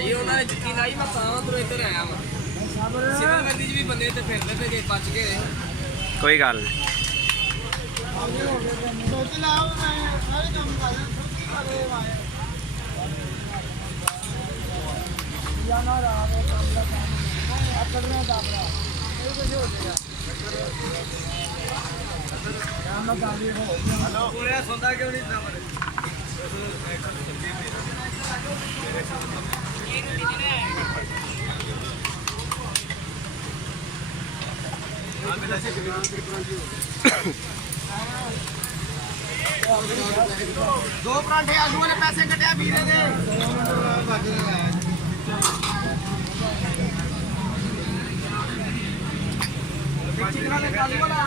ਭਾਈ ਉਹਨਾਂ ਨੇ ਚੁੱਕੀ ਲਾਈ ਮੈਂ ਤਾਂ ਉਧਰੋਂ ਇੱਧਰ ਆਇਆ ਵਾ ਸਿਵਲ ਗੱਡੀ 'ਚ ਵੀ ਬੰਦੇ ਤੇ ਫਿਰਦੇ ਤੇ ਜੇ ਬਚ ਗਏ ਕੋਈ ਗੱਲ ਨਹੀਂ ਸੋਚ ਲਾਓ ਮੈਂ ਸਾਰੇ ਕੰਮ ਕਰ ਰਿਹਾ ਛੁੱਟੀ ਕਰੇ ਆਏ ਜਾਨਾ ਰਾਤ ਕੰਮ ਦਾ ਕੰਮ ਆਕੜਨਾ ਦਾਬਰਾ ਇਹ ਕੁਝ ਹੋ ਜਾਏਗਾ ਜਾਨਾ ਦਾਬੀ ਹੋ ਹਲੋ ਪੂਰਾ ਸੁਣਦਾ ਕਿਉਂ ਨਹੀਂ ਇतना ਮਰੇ दो परांठे आलू वाले पैसे कटे वीरे दे आलू वाला